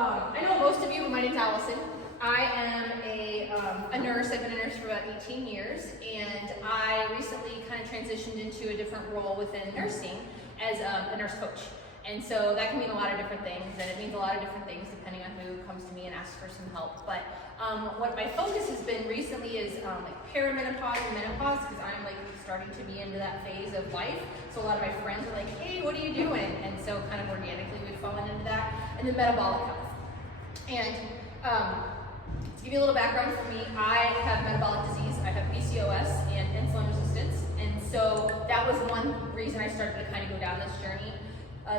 I know most of you, my name's Allison. I am a nurse. I've been a nurse for about 18 years, and I recently kind of transitioned into a different role within nursing as a nurse coach. And so that can mean a lot of different things, and it means a lot of different things depending on who comes to me and asks for some help. But what my focus has been recently is like perimenopause and menopause, because I'm like starting to be into that phase of life. So a lot of my friends are like, hey, what are you doing? And so kind of organically we've fallen into that. And then metabolic health. And to give you a little background for me, I have metabolic disease. I have PCOS and insulin resistance. And so that was one reason I started to kind of go down this journey.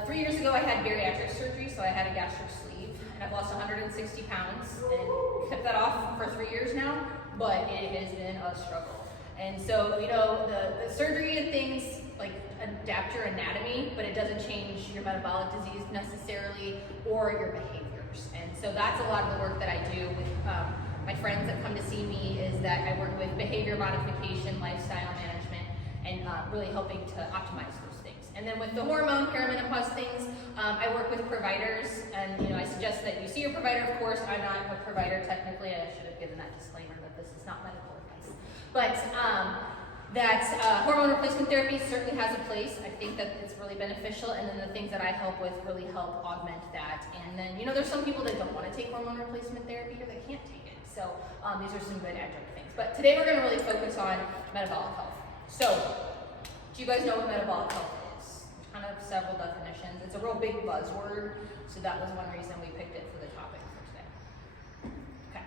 3 years ago, I had bariatric surgery, so I had a gastric sleeve, and I've lost 160 pounds, and kept that off for 3 years now, but it has been a struggle. And so, you know, the surgery and things, like, adapt your anatomy, but it doesn't change your metabolic disease necessarily, or your behaviors. And so that's a lot of the work that I do with my friends that come to see me, is that I work with behavior modification, lifestyle management, and really helping to optimize those things. And then with the hormone, perimenopause things, I work with providers, and you know, I suggest that you see your provider. Of course, I'm not a provider technically. I should have given that disclaimer that this is not medical advice. But hormone replacement therapy certainly has a place. I think that it's really beneficial, and then the things that I help with really help augment that. And then, you know, there's some people that don't want to take hormone replacement therapy or they can't take it. So these are some good adjunct things. But today we're going to really focus on metabolic health. So, do you guys know what metabolic health is? There's kind of several definitions. It's a real big buzzword, so that was one reason we picked it for the topic for today. Okay,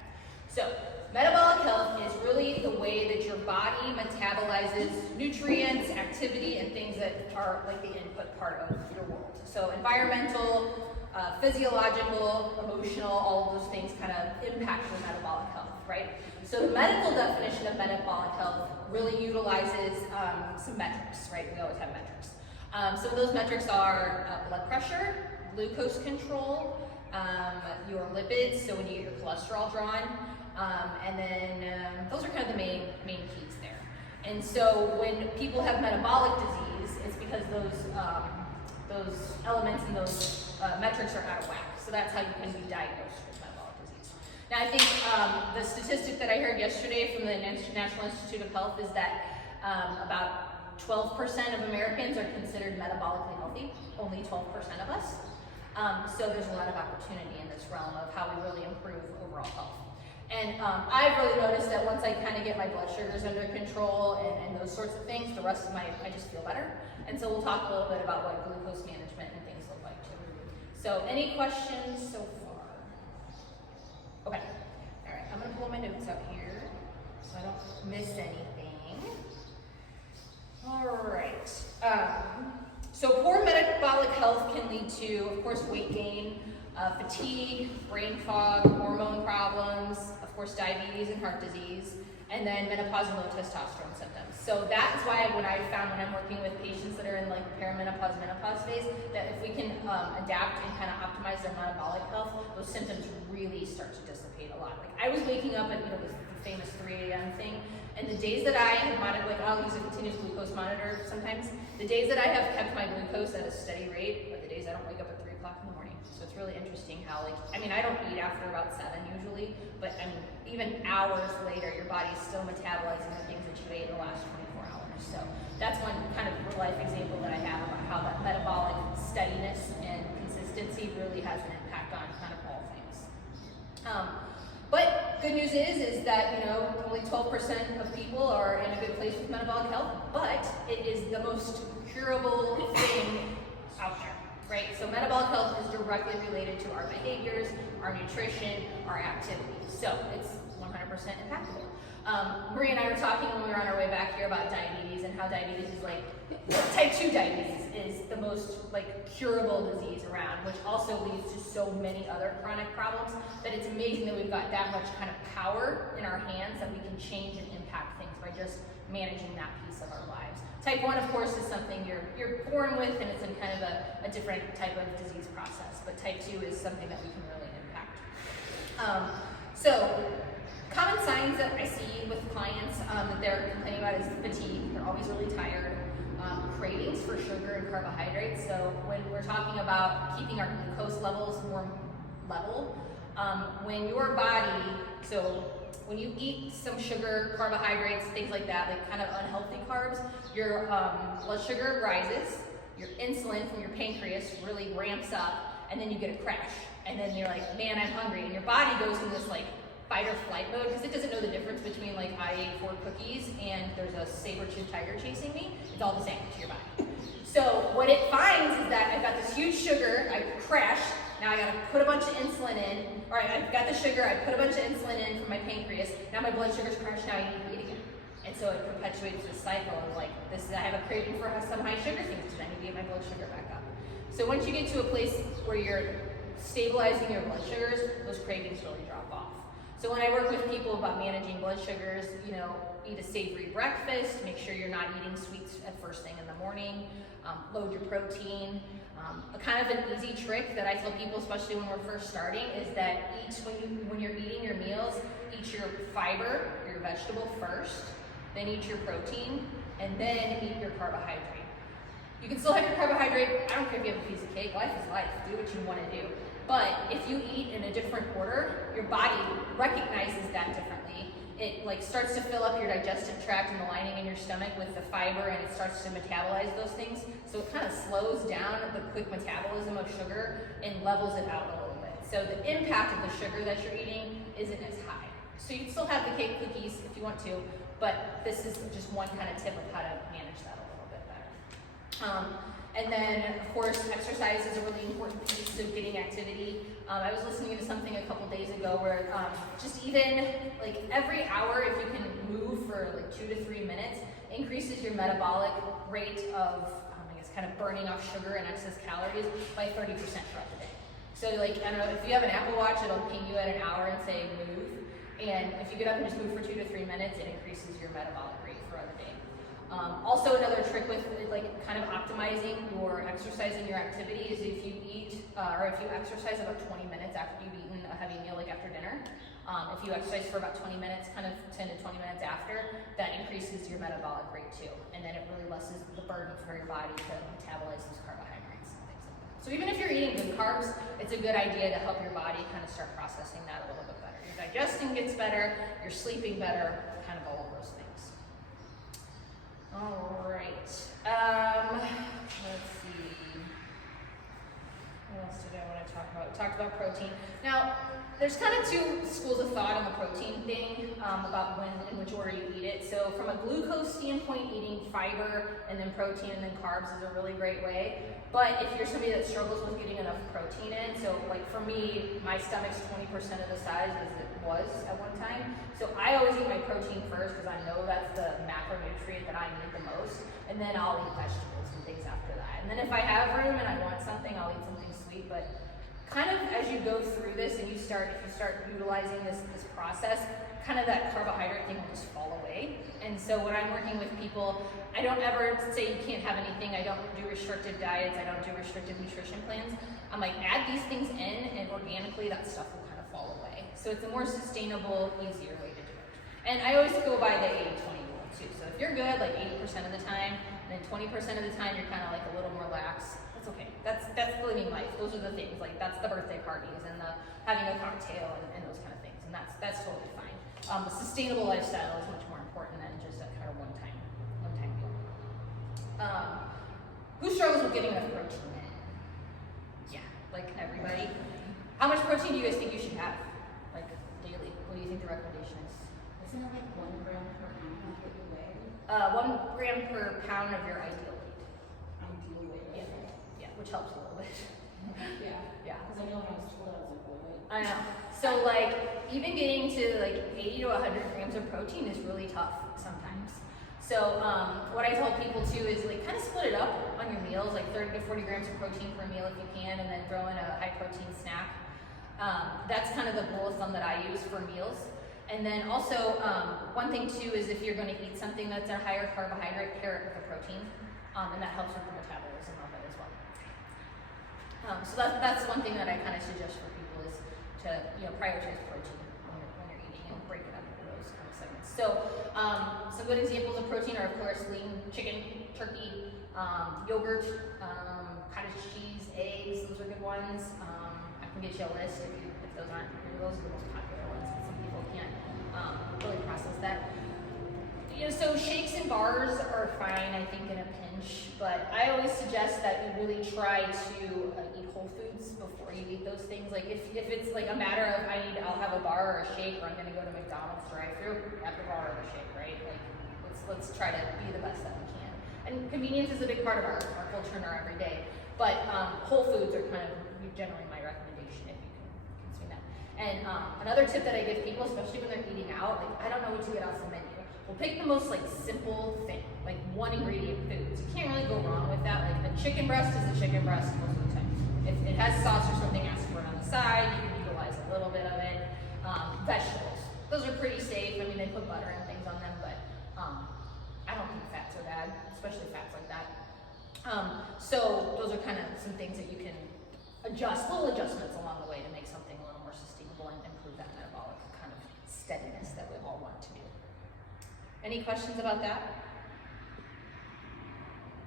so metabolic health is really the way that your body metabolizes nutrients, activity, and things that are like the input part of your world. So environmental, physiological, emotional, all of those things kind of impact your metabolic health, right? So the medical definition of metabolic health really utilizes some metrics, right? We always have metrics. Some of those metrics are blood pressure, glucose control, your lipids, so when you get your cholesterol drawn, and then those are kind of the main keys there. And so when people have metabolic disease, it's because those elements and those metrics are out of whack. So that's how you can be diagnosed with metabolic disease. Now I think the statistic that I heard yesterday from the National Institute of Health is that about 12% of Americans are considered metabolically healthy, only 12% of us. So there's a lot of opportunity in this realm of how we really improve overall health. And I've really noticed that once I kind of get my blood sugars under control and those sorts of things, the rest of I just feel better. And so we'll talk a little bit about what glucose management and things look like too. So any questions so far? Okay, all right, I'm gonna pull my notes up here so I don't miss anything. All right, so poor metabolic health can lead to, of course, weight gain, fatigue, brain fog, hormone problems, of course, diabetes and heart disease, and then menopause and low testosterone symptoms. So that's why when I'm working with patients that are in like perimenopause, menopause phase, that if we can adapt and kind of optimize their metabolic health, those symptoms really start to dissipate a lot. Like I was waking up at the famous 3 a.m. thing, and the days that I have monitored, like I'll use a continuous glucose monitor sometimes, the days that I have kept my glucose at a steady rate are the days I don't wake up at 3 o'clock in the morning. So it's really interesting how I don't eat after about 7 usually, but even hours later, your body's still metabolizing the things that you ate in the last 24 hours. So that's one kind of real life example that I have about how that metabolic steadiness and consistency really has an impact on kind of all things. But good news is that, you know, only 12% of people are in a good place with metabolic health, but it is the most curable thing out there, right? So metabolic health is directly related to our behaviors, our nutrition, our activities. So it's 100% impactful. Marie and I were talking when we were on our way back here about diabetes and how diabetes is like, type 2 diabetes is the most curable disease around, which also leads to so many other chronic problems that it's amazing that we've got that much kind of power in our hands that we can change and impact things by just managing that piece of our lives. Type 1, of course, is something you're born with, and it's in kind of a different type of disease process, but type 2 is something that we can really impact. So common signs that I see with clients that they're complaining about is fatigue. They're always really tired. Cravings for sugar and carbohydrates. So when we're talking about keeping our glucose levels more level. When your body, so when you eat some sugar, carbohydrates, things like that, like kind of unhealthy carbs, your blood sugar rises, your insulin from your pancreas really ramps up, and then you get a crash. And then you're like, man, I'm hungry. And your body goes in this like fight or flight mode because it doesn't know the difference between like I ate 4 cookies and there's a saber-toothed tiger chasing me. It's all the same to your body. So what it finds is that I've got this huge sugar, I crash, now I gotta put a bunch of insulin in. All right, I've got the sugar, I put a bunch of insulin in from my pancreas, now my blood sugar's crashed, now I need to eat again. And so it perpetuates this cycle of like, I have a craving for some high sugar things because I need to get my blood sugar back up. So once you get to a place where you're stabilizing your blood sugars, those cravings really drop off. So when I work with people about managing blood sugars, eat a savory breakfast, make sure you're not eating sweets at first thing in the morning, load your protein. A kind of an easy trick that I tell people, especially when we're first starting, is that when you're eating your meals, eat your fiber, your vegetable first, then eat your protein, and then eat your carbohydrate. You can still have your carbohydrate. I don't care if you have a piece of cake. Life is life. Do what you want to do. But if you eat in a different order, your body recognizes that differently. It like starts to fill up your digestive tract and the lining in your stomach with the fiber, and it starts to metabolize those things. So it kind of slows down the quick metabolism of sugar and levels it out a little bit. So the impact of the sugar that you're eating isn't as high. So you can still have the cake cookies if you want to, but this is just one kind of tip of how to manage that a little bit better. And then, of course, exercise is a really important piece of getting activity. I was listening to something a couple days ago where just even like every hour, if you can move for like 2 to 3 minutes, increases your metabolic rate of, kind of burning off sugar and excess calories by 30% throughout the day. So like, I don't know, if you have an Apple Watch, it'll ping you at an hour and say move. And if you get up and just move for 2 to 3 minutes, it increases your metabolic rate throughout the day. Also, another trick with like kind of optimizing your exercise and your activity is if you eat or if you exercise about 20 minutes after you've eaten a heavy meal, like after dinner. If you exercise for about 20 minutes, kind of 10 to 20 minutes after, that increases your metabolic rate too, and then it really lessens the burden for your body to metabolize those carbohydrates and things like that. So even if you're eating good carbs, it's a good idea to help your body kind of start processing that a little bit better. Your digesting gets better, you're sleeping better, kind of all of those things. All right, let's see, what else did I want to talk about? We talked about protein. Now, there's kind of 2 schools of thought on the protein thing, about in which order you eat it. So from a glucose standpoint, eating fiber and then protein and then carbs is a really great way. But if you're somebody that struggles with getting enough protein in, so like for me, my stomach's 20% of the size as it was at one time. So I always eat my protein first because I know that's the macronutrient that I need the most. And then I'll eat vegetables and things after that. And then if I have room and I want something, I'll eat something sweet. But kind of as you go through this and if you start utilizing this process, kind of that carbohydrate thing will just fall away. And so when I'm working with people, I don't ever say you can't have anything. I don't do restrictive diets. I don't do restrictive nutrition plans. I'm like, add these things in and organically that stuff will kind of fall away. So it's a more sustainable, easier way to do it. And I always go by the 80-20 rule too. So if you're good like 80% of the time, and then 20% of the time you're kind of like a little more lax, that's okay. That's living life. Those are the things, like that's the birthday parties and the having a cocktail and those kind of things. And that's totally fine. The sustainable lifestyle is much more important than just a kind of one-time meal. Who struggles with getting enough protein in? Yeah, like everybody. How much protein do you guys think you should have, like daily? What do you think the recommendation is? Isn't it like 1 gram per pound of what you weigh? 1 gram per pound of your ideal weight. Ideal weight. Yeah, which helps a little bit. Yeah. Because I know when I was told I was like, what? I know. So like even getting to like 80 to 100 grams of protein is really tough sometimes. So what I tell people too is like kind of split it up on your meals, like 30 to 40 grams of protein per meal if you can, and then throw in a high protein snack. That's kind of the rule of thumb that I use for meals. And then also one thing too is if you're going to eat something that's a higher carbohydrate, pair it with a protein, and that helps with the metabolism of it as well. So that's one thing that I kind of suggest for people is to prioritize protein when you're eating and break it up into those kind of segments. So some good examples of protein are of course lean chicken, turkey, yogurt, cottage cheese, eggs. Those are good ones. I can get you a list if those aren't, those are the most popular ones. Some people can't really process that. You know, so shakes and bars are fine, I think, in a pinch, but I always suggest that you really try to eat whole foods before you eat those things. Like if it's like a matter of I'll have a bar or a shake, or I'm gonna go to McDonald's drive-thru, have the bar or the shake, right? Like let's try to be the best that we can. And convenience is a big part of our culture and our everyday, but whole foods are kind of generally my recommendation if you can consume that. And another tip that I give people, especially when they're eating out, like I don't know what to get off the menu. We'll pick the most like simple thing, like one ingredient foods. You can't really go wrong with that. Like a chicken breast is a chicken breast most of the time. If it has sauce or something asked for it on the side, you can utilize a little bit of it. Vegetables, those are pretty safe. I mean, they put butter and things on them, but I don't think fats are bad, especially fats like that. So those are kind of some things that you can adjust, little adjustments along the way to make something a little more sustainable and improve that metabolic kind of steadiness that we all want to do. Any questions about that?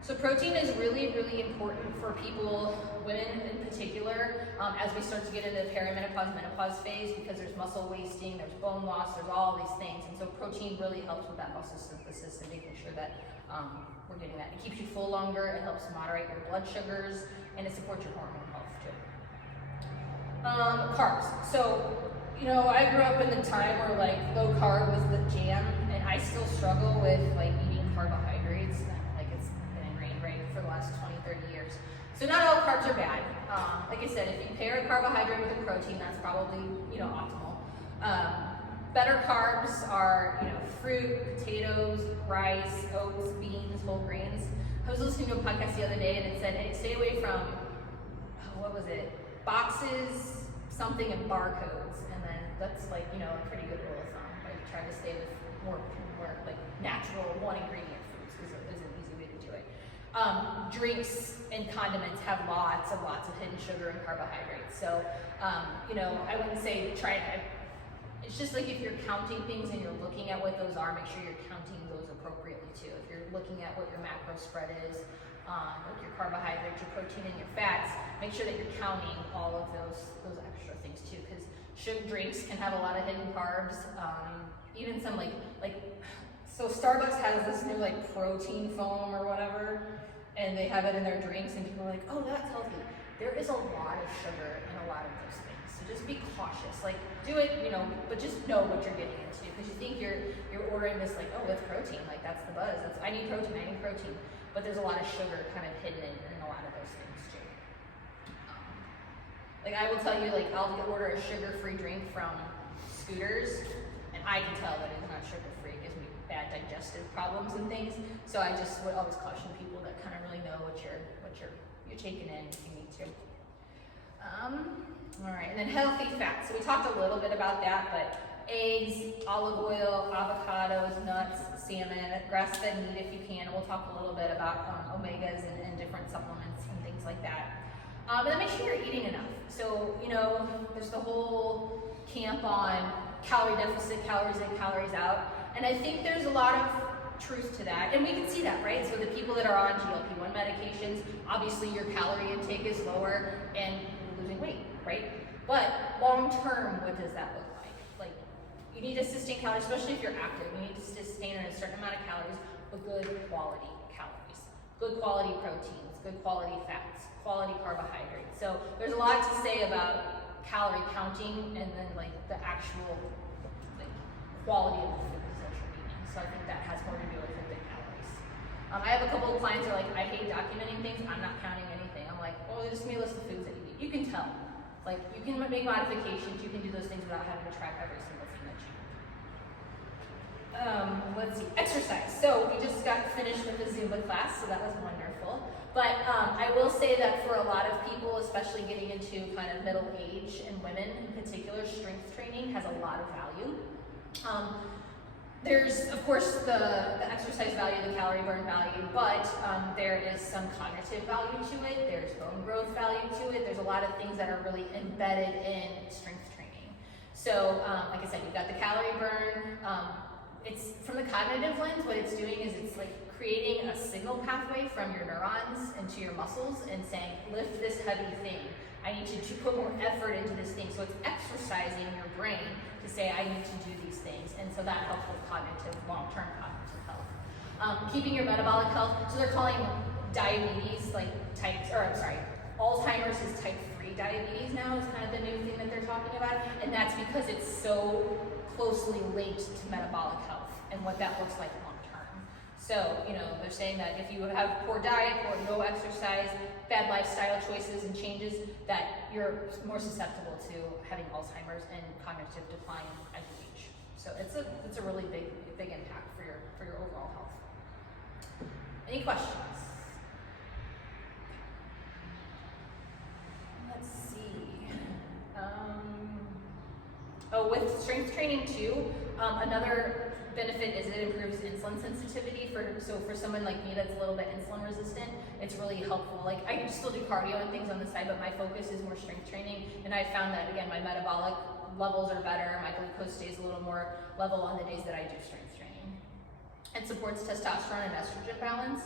So protein is really, really important for people, women in particular, as we start to get into the perimenopause, menopause phase, because there's muscle wasting, there's bone loss, there's all these things. And so protein really helps with that muscle synthesis and making sure that we're getting that. It keeps you full longer, it helps moderate your blood sugars, and it supports your hormone health too. Carbs. So, you know, I grew up in the time where like low carb was the jam, and I still struggle with like eating carbohydrates. Like it's been ingrained right for the last 20, 30 years. So not all carbs are bad. Like I said, if you pair a carbohydrate with a protein, that's probably, you know, optimal. Better carbs are, you know, fruit, potatoes, rice, oats, beans, whole grains. I was listening to a podcast the other day and it said, hey, stay away from, what was it? Boxes, something, and barcodes. And then that's like, you know, a pretty good rule of thumb. Like try to stay with more like natural one ingredient foods is an easy way to do it. Drinks and condiments have lots of hidden sugar and carbohydrates. So, you know, I wouldn't say it's just like if you're counting things and you're looking at what those are, make sure you're counting those appropriately too. If you're looking at what your macro spread is, like your carbohydrates, your protein, and your fats, make sure that you're counting all of those extra things too, because sugar drinks can have a lot of hidden carbs. Even some so Starbucks has this new like protein foam or whatever, and they have it in their drinks, and people are like, oh, that's healthy. There is a lot of sugar in a lot of those things, so just be cautious. Like, do it, you know, but just know what you're getting into, because you think you're ordering this like, oh, it's protein, like that's the buzz. I need protein, but there's a lot of sugar kind of hidden in a lot of those things too. Like I will tell you, like I'll order a sugar-free drink from Scooters, and I can tell that it's not sugar-free. It gives me bad digestive problems and things. So I just would always caution people that kind of really know what you're taking in if you need to. All right, and then healthy fats. So we talked a little bit about that, but eggs, olive oil, avocados, nuts, salmon, grass-fed meat if you can. We'll talk a little bit about omegas and different supplements and things like that. But then make sure you're eating enough. So, you know, there's the whole camp on calorie deficit, calories in, calories out. And I think there's a lot of truth to that. And we can see that, right? So the people that are on GLP-1 medications, obviously your calorie intake is lower and you're losing weight, right? But long term, what does that look like? Like, you need to sustain calories, especially if you're active. You need to sustain a certain amount of calories, but good quality calories. Good quality proteins, good quality fats, quality carbohydrates. So there's a lot to say about calorie counting and then like the actual like quality of the foods that you're eating. So I think that has more to do with it than calories. I have a couple of clients who are like, I hate documenting things, I'm not counting anything. I'm like, oh, just give me a list of foods that you eat. You can tell. Like, you can make modifications, you can do those things without having to track every single thing that you eat. Let's see, exercise. So we just got finished with the Zumba class, so that was wonderful. But I will say that for a lot of people, especially getting into kind of middle age and women in particular, strength training has a lot of value. There's, of course, the exercise value, the calorie burn value, but there is some cognitive value to it. There's bone growth value to it. There's a lot of things that are really embedded in strength training. So, like I said, you've got the calorie burn. It's from the cognitive lens, what it's doing is it's like creating a signal pathway from your neurons into your muscles and saying, lift this heavy thing. I need to put more effort into this thing. So it's exercising your brain to say, I need to do these things. And so that helps with long-term cognitive health. Keeping your metabolic health, so they're calling diabetes Alzheimer's is type 3 diabetes now is kind of the new thing that they're talking about. And that's because it's so closely linked to metabolic health and what that looks like long-term. So, they're saying that if you have poor diet or no exercise, bad lifestyle choices and changes, that you're more susceptible to having Alzheimer's and cognitive decline as you age. So it's a really big impact for your overall health. Any questions? Let's see. With strength training too, another benefit is it improves insulin sensitivity. So for someone like me that's a little bit insulin resistant, it's really helpful. Like I can still do cardio and things on the side, but my focus is more strength training. And I found that again, my metabolic levels are better. My glucose stays a little more level on the days that I do strength training. It supports testosterone and estrogen balance,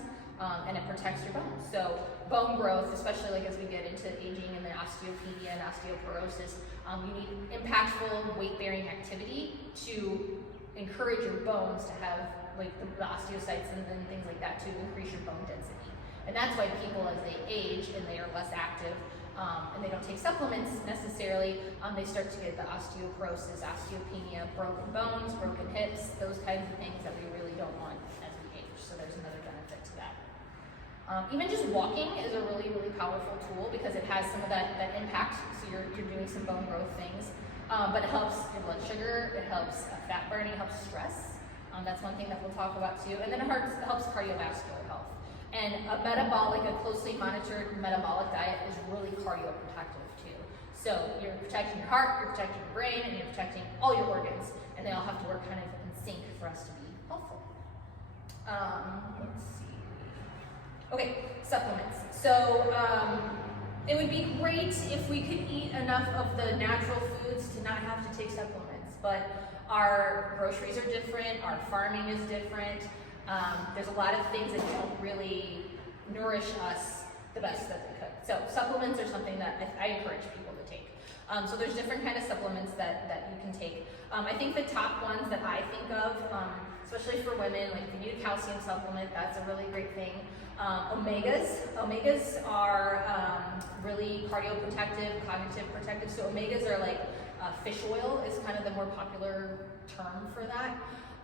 and it protects your bones. So bone growth, especially like as we get into aging and the osteopenia and osteoporosis, you need impactful weight-bearing activity to encourage your bones to have like the osteocytes and things like that to increase your bone density. And that's why people as they age and they are less active and they don't take supplements necessarily, they start to get the osteoporosis, osteopenia, broken bones, broken hips, those kinds of things that we really don't want as we age. So there's another benefit to that. Even just walking is a really, really powerful tool because it has some of that impact. So you're doing some bone growth things. But it helps your blood sugar, it helps fat burning, it helps stress. That's one thing that we'll talk about too. And then it helps cardiovascular health. And a closely monitored metabolic diet is really cardioprotective too. So you're protecting your heart, you're protecting your brain, and you're protecting all your organs. And they all have to work kind of in sync for us to be healthful. Let's see. Okay, supplements. So it would be great if we could eat enough of the natural foods to not have to take supplements, but our groceries are different, our farming is different. There's a lot of things that don't really nourish us the best that they could. So supplements are something that I encourage people to take. So there's different kind of supplements that you can take. I think the top ones that I think of, especially for women, like if you need a calcium supplement, that's a really great thing. Omegas are really cardioprotective, cognitive protective. So omegas are like fish oil is kind of the more popular term for that.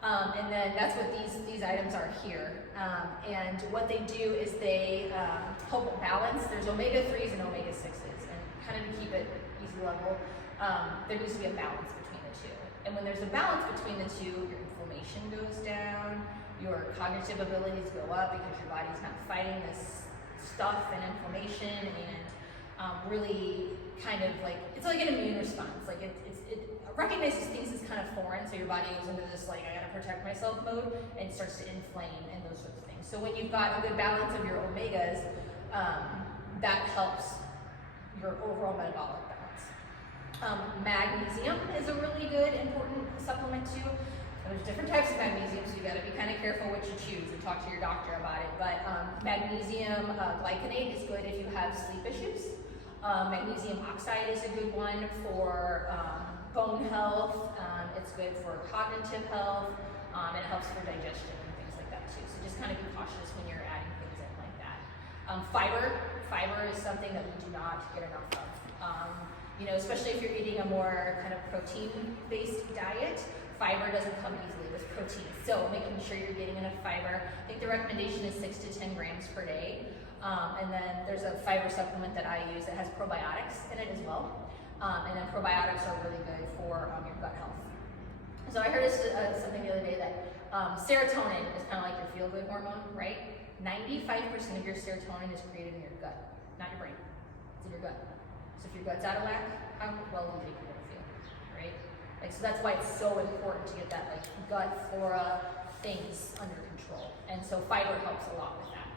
And then that's what these items are here. And what they do is they help balance. There's omega-3s and omega-6s, and kind of to keep it easy level, there needs to be a balance between the two. And when there's a balance between the two, your inflammation goes down, your cognitive abilities go up because your body's not fighting this stuff and inflammation, and really kind of like, it's like an immune response. Like it recognizes things as kind of foreign, so your body goes into this like, I gotta protect myself mode, and starts to inflame and those sorts of things. So when you've got a good balance of your omegas, that helps your overall metabolic balance. Magnesium is a really good, important supplement too. There's different types of magnesium, so you gotta be kind of careful what you choose and talk to your doctor about it. But magnesium glycinate is good if you have sleep issues. Magnesium oxide is a good one for bone health. It's good for cognitive health. And it helps for digestion and things like that too. So just kind of be cautious when you're adding things in like that. Fiber is something that we do not get enough of. Especially if you're eating a more kind of protein-based diet, fiber doesn't come easily with protein. So making sure you're getting enough fiber. I think the recommendation is 6 to 10 grams per day. And then there's a fiber supplement that I use that has probiotics in it as well. And then probiotics are really good for your gut health. So I heard something the other day that serotonin is kind of like your feel-good hormone, right? 95% of your serotonin is created in your gut, not your brain. It's in your gut. So if your gut's out of whack, how well do you think you're gonna feel, right? Like, so that's why it's so important to get that like gut flora things under control. And so fiber helps a lot with that.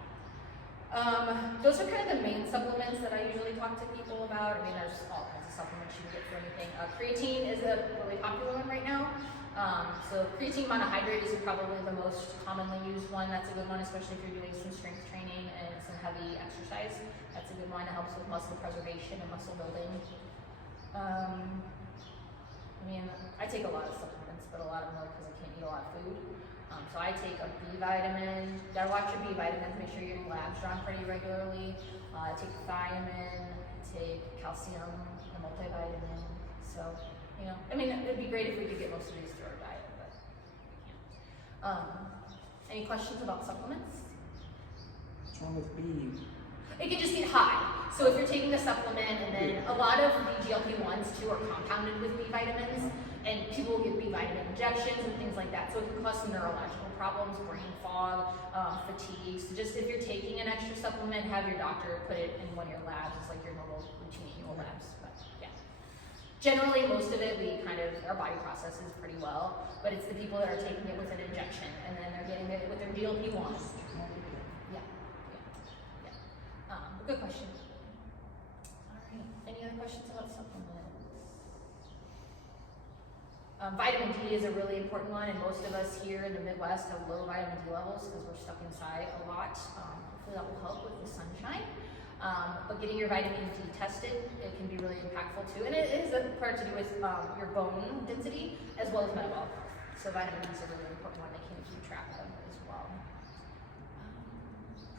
Those are kind of the main supplements that I usually talk to people about. I mean, there's all kinds of supplements you can get for anything. Creatine is a really popular one right now. So creatine monohydrate is probably the most commonly used one. That's a good one, especially if you're doing some strength training and some heavy exercise. That's a good one. It helps with muscle preservation and muscle building. I mean, I take a lot of supplements, but a lot of them are because I can't eat a lot of food. So I take a B vitamin. Gotta watch your B vitamins. Make sure you're getting labs drawn pretty regularly. I take thiamine. I take calcium, a multivitamin. So, you know, I mean, it'd be great if we could get most of these through our diet, but we can't. Any questions about supplements? What's wrong with B? It can just get high. So if you're taking a supplement, and then a lot of the GLP-1s too are compounded with B vitamins, and people will get B vitamin injections and things like that. So it can cause some neurological problems, brain fog, fatigue. So just if you're taking an extra supplement, have your doctor put it in one of your labs. It's like your normal routine annual labs. But yeah, generally most of it our body processes pretty well. But it's the people that are taking it with an injection, and then they're getting it with their GLP-1s. Good question. All right. Any other questions about supplements? Vitamin D is a really important one, and most of us here in the Midwest have low vitamin D levels because we're stuck inside a lot. Hopefully that will help with the sunshine. But getting your vitamin D tested, it can be really impactful too. And it is a part to do with your bone density as well as metabolic health. So vitamin D is a really important one. They can keep track of as well.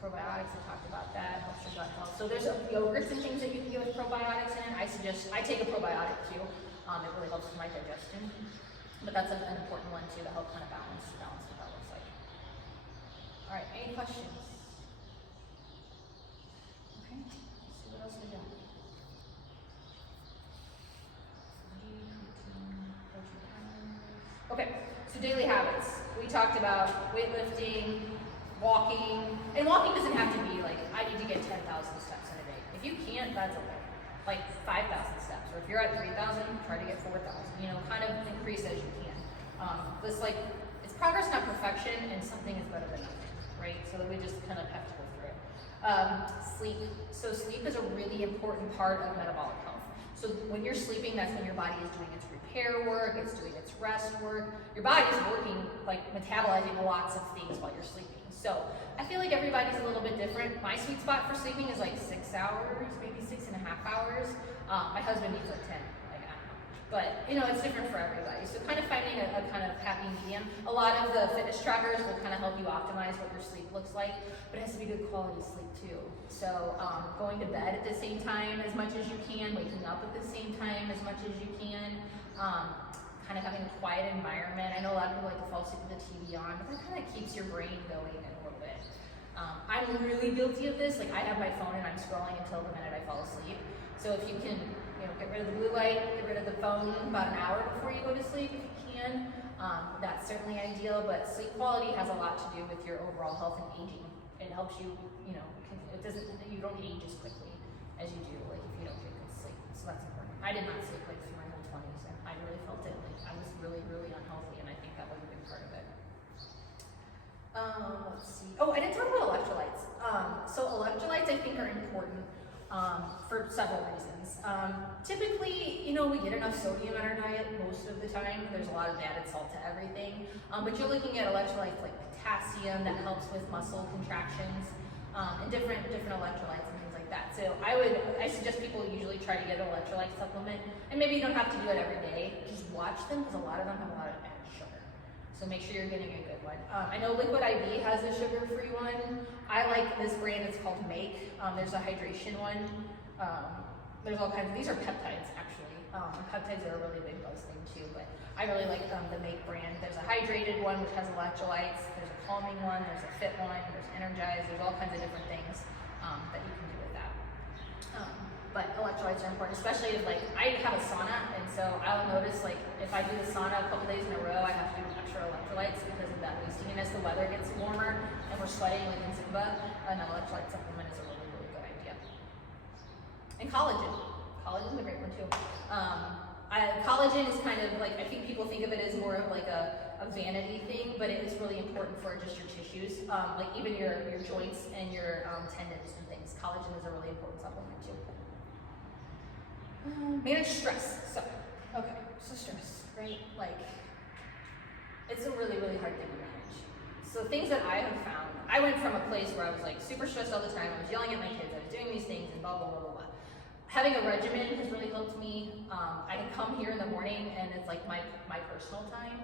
Probiotics, I talked about that, helps your gut health. So there's yogurts and things that you can get with probiotics in. I take a probiotic too. It really helps with my digestion. But that's an important one too to help kind of balance what that looks like. All right, any questions? Okay, let's see what else we got. Okay, so daily habits. We talked about weightlifting, walking, and walking doesn't have to be like, I need to get 10,000 steps in a day. If you can't, that's okay. Like 5,000 steps, or if you're at 3,000, try to get 4,000. You know, kind of increase as you can. It's progress, not perfection, and something is better than nothing, right? So we just kind of have to go through it. Sleep. So sleep is a really important part of metabolic health. So when you're sleeping, that's when your body is doing its repair work, it's doing its rest work. Your body is working, like metabolizing lots of things while you're sleeping. So I feel like everybody's a little bit different. My sweet spot for sleeping is like 6 hours, maybe 6.5 hours. My husband needs like 10, like I don't know. But you know, it's different for everybody. So kind of finding a kind of happy medium. A lot of the fitness trackers will kind of help you optimize what your sleep looks like, but it has to be good quality sleep too. So going to bed at the same time as much as you can, waking up at the same time as much as you can. Kind of having a quiet environment. I know a lot of people like to fall asleep with the TV on, but that kind of keeps your brain going a little bit. I'm really guilty of this. Like I have my phone and I'm scrolling until the minute I fall asleep. So if you can, you know, get rid of the blue light, get rid of the phone about an hour before you go to sleep, if you can, that's certainly ideal. But sleep quality has a lot to do with your overall health and aging. It helps you, you know, you don't age as quickly as you do, like if you don't get good sleep. So that's important. I did not sleep like through my whole 20s, and I really felt it. Like I was really, really unhealthy, and I think that was a big part of it. Let's see. Oh, I didn't talk about electrolytes. So electrolytes I think are important for several reasons. Typically, you know, we get enough sodium in our diet most of the time. There's a lot of added salt to everything. But you're looking at electrolytes like potassium that helps with muscle contractions, and different electrolytes and things like that. So I suggest people usually try to get an electrolyte supplement, and maybe you don't have to do it every day. Just watch them because a lot of them have a lot of added sugar. So make sure you're getting a good one. I know ReviveIT has a sugar-free one. I like this brand. It's called Make. There's a hydration one. There's all kinds of, these are peptides actually. Peptides are a really big buzz thing too, but I really like the Make brand. There's a hydrated one which has electrolytes. There's a calming one. There's a fit one. There's energized. There's all kinds of different things that you can do with that. But electrolytes are important, especially if like I have a sauna, and so I'll notice like if I do the sauna a couple days in a row, I have to do extra electrolytes because of that wasting. And as the weather gets warmer and we're sweating like in Zumba, an electrolyte supplement is a really, really good idea. And collagen. Collagen is a great one too. Collagen is kind of like, I think people think of it as more of like a vanity thing, but it is really important for just your tissues, like even your joints and your tendons and things. Collagen is a really important supplement too. Manage stress. So, okay, so stress, right? Like, it's a really, really hard thing to manage. So things that I have found, I went from a place where I was like super stressed all the time, I was yelling at my kids, I was doing these things and blah, blah, blah, blah, blah. Having a regimen has really helped me. I can come here in the morning and it's like my personal time.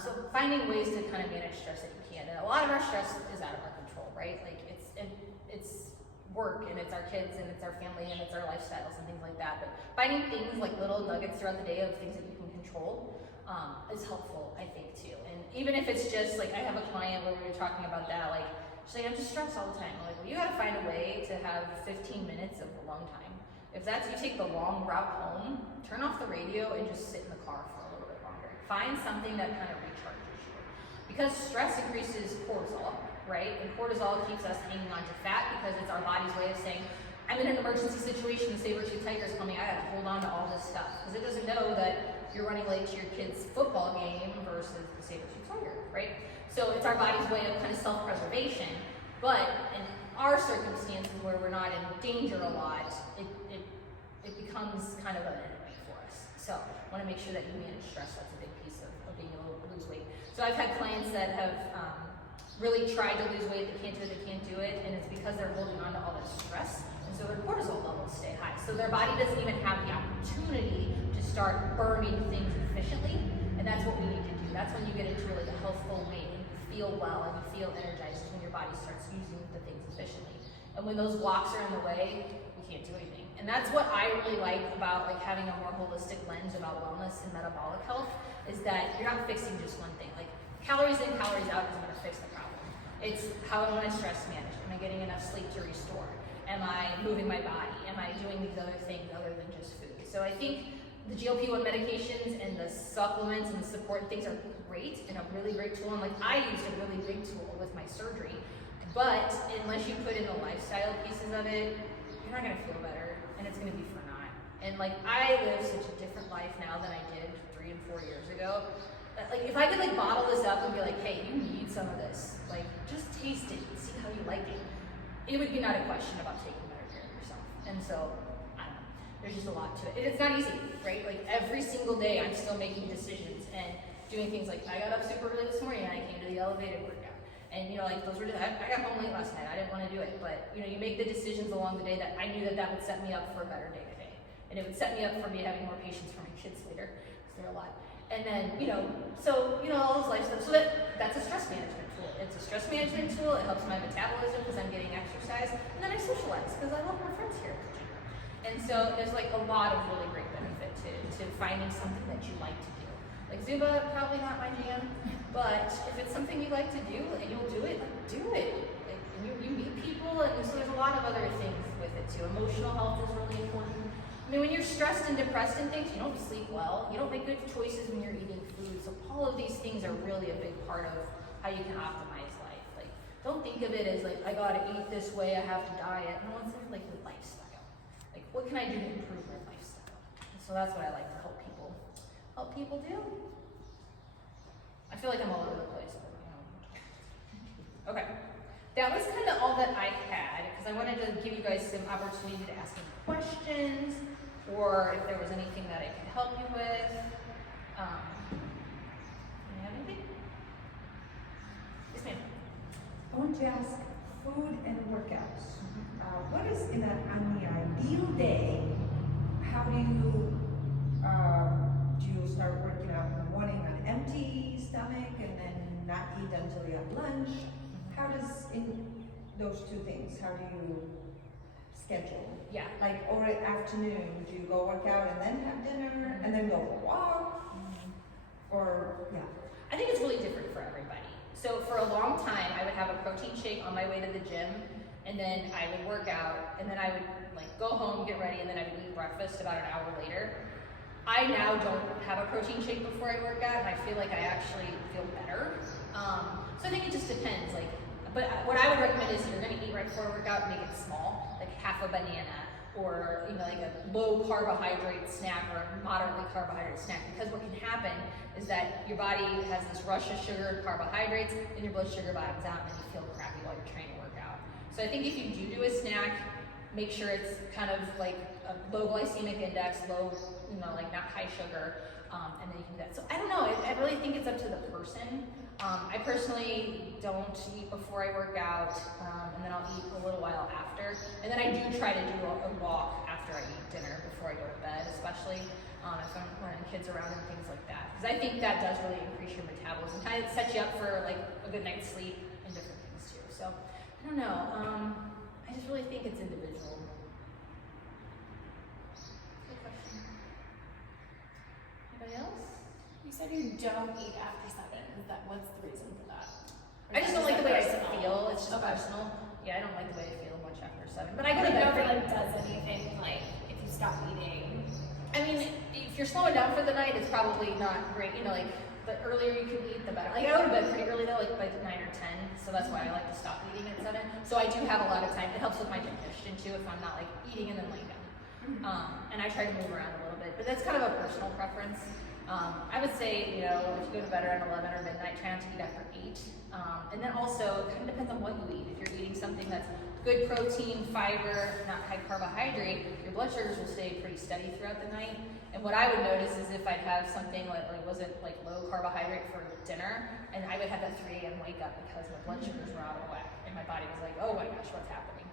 So finding ways to kind of manage stress that you can. And a lot of our stress is out of our control, right? Like it's work and it's our kids and it's our family and it's our lifestyles and things like that. But finding things like little nuggets throughout the day of things that you can control is helpful, I think, too. And even if it's just like, I have a client where we were talking about that, like, she's like, I'm just stressed all the time. I'm like, well, you gotta find a way to have 15 minutes of alone time. If that's, you take the long route home, turn off the radio and just sit in the car for a little bit longer. Find something that kind of recharges you. Because stress increases cortisol, right? And cortisol keeps us hanging on to fat because it's our body's way of saying, I'm in an emergency situation, the saber-tooth tiger's coming, I gotta hold on to all this stuff. Because it doesn't know that you're running late to your kid's football game versus the saber-tooth tiger, right? So it's our body's way of kind of self-preservation. But in our circumstances where we're not in danger a lot, it becomes kind of an enemy for us. So I want to make sure that you manage stress. That's a big piece of being able to lose weight. So I've had clients that have really tried to lose weight, they can't do it, and it's because they're holding on to all this stress, and so their cortisol levels stay high. So their body doesn't even have the opportunity to start burning things efficiently, and that's what we need to do. That's when you get into really a healthful weight and you feel well and you feel energized, when your body starts using the things efficiently. And when those blocks are in the way, we can't do anything. And that's what I really like about like having a more holistic lens about wellness and metabolic health, is that you're not fixing just one thing. Like calories in, calories out isn't gonna fix the problem. It's how am I stress managed? Am I getting enough sleep to restore? Am I moving my body? Am I doing these other things other than just food? So I think the GLP-1 medications and the supplements and the support things are great and a really great tool. And like I used a really big tool with my surgery, but unless you put in the lifestyle pieces of it, you're not gonna feel better, and it's gonna be for naught. And like I live such a different life now than I did 3 and 4 years ago. Like if I could like bottle this up and be like, hey, you need some of this, like just taste it and see how you like it, it would be not a question about taking better care of yourself. And so I don't know, there's just a lot to it. And it's not easy, right? Like every single day I'm still making decisions and doing things. Like I got up super early this morning and I came to the elevated workout. And you know, like those were, I got home late last night, I didn't want to do it, but you know, you make the decisions along the day that I knew that that would set me up for a better day today. And it would set me up for me having more patience for my kids later, because they're a lot. And then, you know, so, you know, all those life stuff. So that's a stress management tool. It's a stress management tool. It helps my metabolism because I'm getting exercise. And then I socialize because I love my friends here at the gym. And so there's like a lot of really great benefit to finding something that you like to do. Like Zumba, probably not my jam, but if it's something you like to do and you'll do it, like do it. Like, and you meet people, and so there's a lot of other things with it too. Emotional health is really important. I mean, when you're stressed and depressed and things, you don't sleep well, you don't make good choices when you're eating food, so all of these things are really a big part of how you can optimize life. Like, don't think of it as like, I gotta eat this way, I have to diet. No, it's like your lifestyle. Like, what can I do to improve my lifestyle? And so that's what I like to help people do. I feel like I'm all over the place, but you know. Okay, that was kind of all that I had, because I wanted to give you guys some opportunity to ask me questions, or if there was anything that I could help you with. You have anything? Yes, ma'am. I want to ask food and workouts. What is on the ideal day? How do you start working out in the morning on an empty stomach and then not eat until you have lunch? How does in those two things? How do you schedule? Yeah. Like, or afternoon, do you go work out and then have dinner and then go for a walk? Or, yeah. I think it's really different for everybody. So for a long time, I would have a protein shake on my way to the gym, and then I would work out, and then I would like go home, get ready, and then I would eat breakfast about an hour later. I now don't have a protein shake before I work out, and I feel like I actually feel better. So I think it just depends. Like, but what I would recommend is if you're going to eat right before a workout, make it small, like half a banana, or you know, like a low carbohydrate snack or a moderately carbohydrate snack. Because what can happen is that your body has this rush of sugar and carbohydrates, and your blood sugar bottoms out, and then you feel crappy while you're trying to work out. So I think if you do a snack, make sure it's kind of like a low glycemic index, low like not high sugar, and then you can do that. So I don't know, I really think it's up to the person. I personally don't eat before I work out, and then I'll eat a little while after. And then I do try to do a walk after I eat dinner before I go to bed, especially if I'm running kids around and things like that. Because I think that does really increase your metabolism. Kind of sets you up for like a good night's sleep and different things too. So I don't know. I just really think it's individual. Good question. Anybody else? You said you don't eat after 7. What's the reason for that? I just don't like the way I personal? feel. It's just Okay. personal. Yeah, I don't like the way I feel much after 7. But I go to It bed. never like does anything like if you stop eating. I mean, if you're slowing down for the night, it's probably not great. Like the earlier you can eat, the better. Like I go to bed pretty early though, like by 9 or 10. So that's why I like to stop eating at 7. So I do have a lot of time. It helps with my digestion too if I'm not like eating and then laying down. And I try to move around a little bit, but that's kind of a personal preference. I would say, if you go to bed around 11 or midnight, try not to eat after 8. And then also, it kind of depends on what you eat. If you're eating something that's good protein, fiber, not high carbohydrate, your blood sugars will stay pretty steady throughout the night. And what I would notice is if I'd have something like wasn't like low carbohydrate for dinner, and I would have that 3 a.m. wake up because my blood sugars were out of whack, and my body was like, oh my gosh, what's happening?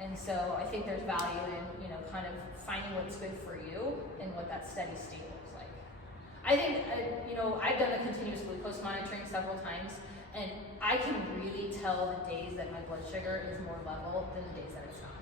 And so I think there's value in, kind of finding what's good for you and what that steady state looks like. I think, I've done the continuous glucose monitoring several times, and I can really tell the days that my blood sugar is more level than the days that it's not.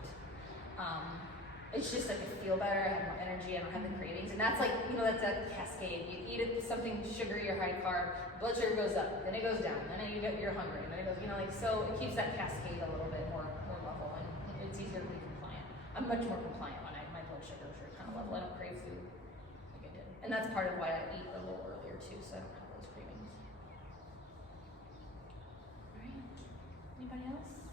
It's just like I feel better, I have more energy, I don't have the cravings, and that's like, that's a cascade. You eat something sugary or high carb, blood sugar goes up, then it goes down, then you're hungry, and then it goes, so it keeps that cascade a little bit more level, and it's easier to be compliant. I'm much more compliant when my blood sugars are kind of level. I don't crave food like I did, and that's part of why I eat a little earlier too, so I don't have those cravings. All right, anybody else?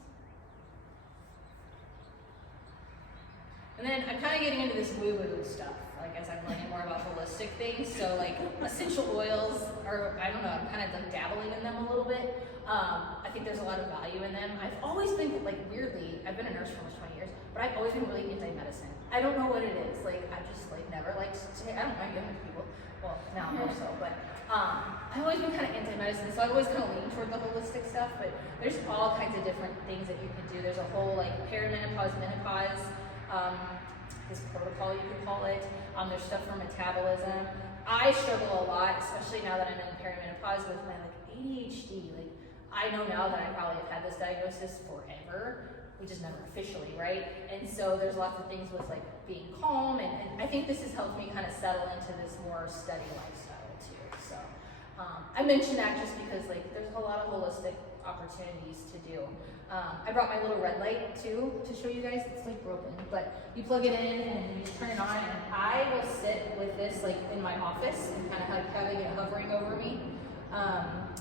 And then I'm kind of getting into this woo-woo stuff, like as I'm learning more about holistic things. So like essential oils, or I don't know, I'm kind of like dabbling in them a little bit. I think there's a lot of value in them. I've always been like weirdly, I've been a nurse for almost 20 years, but I've always been really anti-medicine. I don't know what it is. Like I just like never liked to take, I don't mind giving to people. Well, now more so, but I've always been kind of anti-medicine, so I always kind of lean toward the holistic stuff. But there's all kinds of different things that you can do. There's a whole like perimenopause, menopause. This protocol you can call it. There's stuff for metabolism. I struggle a lot, especially now that I'm in perimenopause with my like ADHD. Like I know now that I probably have had this diagnosis forever, which is never officially, right? And so there's lots of things with like being calm, and I think this has helped me kind of settle into this more steady lifestyle too. So I mention that just because like there's a lot of holistic opportunities to do. I brought my little red light too to show you guys. It's like broken, but you plug it in and you just turn it on, and I will sit with this like in my office and kind of like having it hovering over me.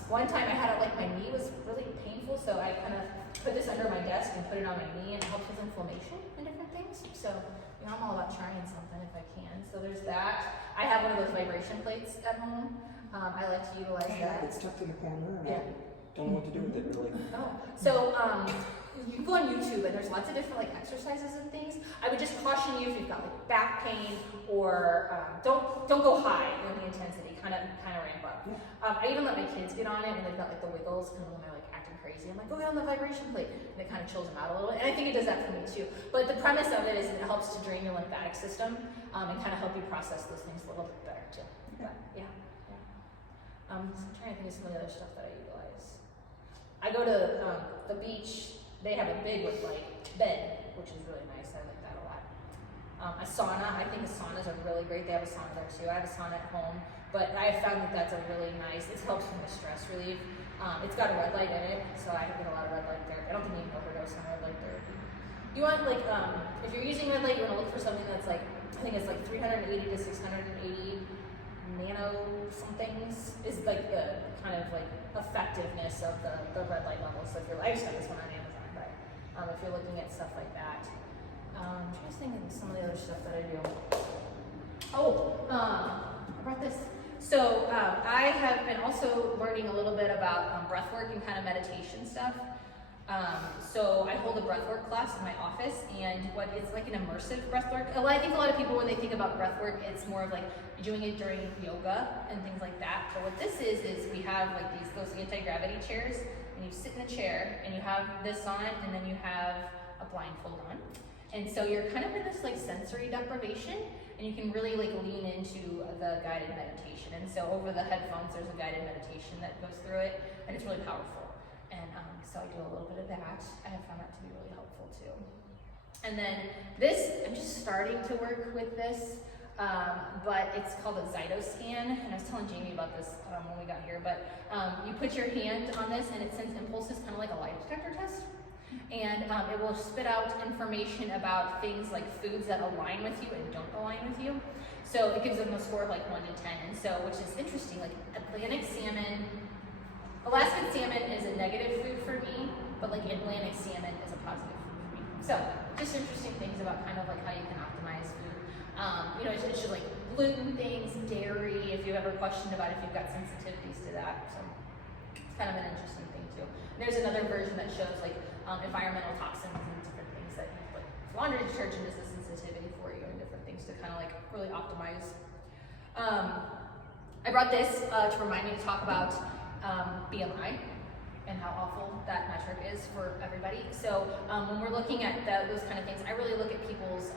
One time I had it like my knee was really painful, so I kind of put this under my desk and put it on my knee, and it helps with inflammation and different things. So I'm all about trying something if I can. So there's that. I have one of those vibration plates at home. I like to utilize that. It's tucked in the corner, and Yeah. I don't know what to do with it really. Oh, so you can go on YouTube and there's lots of different like exercises and things. I would just caution you if you've got like back pain or don't go high in the intensity. Kind of ramp up. I even let my kids get on it when they've got like the wiggles, and when they're like acting crazy, I'm like, go get on the vibration plate, and it kind of chills them out a little bit. And I think it does that for me too. But the premise of it is it helps to drain your lymphatic system and kind of help you process those things a little bit better too. But, yeah. I'm trying to think of some of the other stuff that I utilize. I go to the beach. They have a big like bed, which is really nice. I like that a lot. A sauna. I think the saunas are really great. They have a sauna there too. I have a sauna at home, but I have found that that's a really nice. It helps with the stress relief. It's got a red light in it, so I get a lot of red light therapy. I don't think you can overdose on red light therapy. You want like if you're using red light, you want to look for something that's like I think it's like 380 to 680 nano somethings is like the kind of like effectiveness of the red light level. So if you're, I just got this one on Amazon, but if you're looking at stuff like that, I'm trying to think of some of the other stuff that I do. Oh, I brought this. So I have been also learning a little bit about breath work and kind of meditation stuff. So I hold a breathwork class in my office, and what it's like an immersive breathwork. I think a lot of people, when they think about breathwork, it's more of like doing it during yoga and things like that. But what this is we have like those anti-gravity chairs, and you sit in the chair, and you have this on, and then you have a blindfold on. And so you're kind of in this like sensory deprivation, and you can really like lean into the guided meditation. And so over the headphones, there's a guided meditation that goes through it, and it's really powerful. And so I do a little bit of that. I have found that to be really helpful too. And then this, I'm just starting to work with this, but it's called a Zytoscan. And I was telling Jamie about this when we got here, but you put your hand on this and it sends impulses, kind of like a lie detector test. And it will spit out information about things like foods that align with you and don't align with you. So it gives them a score of like 1 to 10. And so, which is interesting, like Atlantic salmon, Alaskan salmon is a negative food for me, but like Atlantic salmon is a positive food for me. So just interesting things about kind of like how you can optimize food. You know, it should like gluten things, dairy, if you ever questioned about if you've got sensitivities to that. So it's kind of an interesting thing too. And there's another version that shows like environmental toxins and different things that like laundry detergent is a sensitivity for you and different things to kind of like really optimize. I brought this to remind me to talk about BMI and how awful that metric is for everybody. So when we're looking at those kind of things, I really look at people's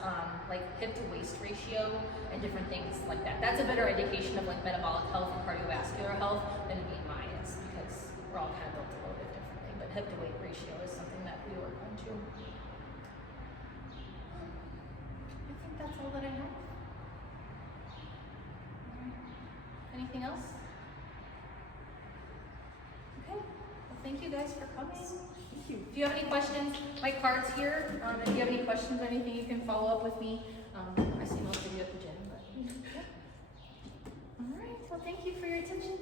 like hip to waist ratio and different things like that. That's a better indication of like metabolic health and cardiovascular health than BMI is, because we're all kind of built a little bit differently. But hip to weight ratio is something that we work on too. I think that's all that I have. Anything else? Okay, well thank you guys for coming. Thank you. If you have any questions, my card's here. If you have any questions or anything, you can follow up with me. I see most of you at the gym, but all right, well thank you for your attention.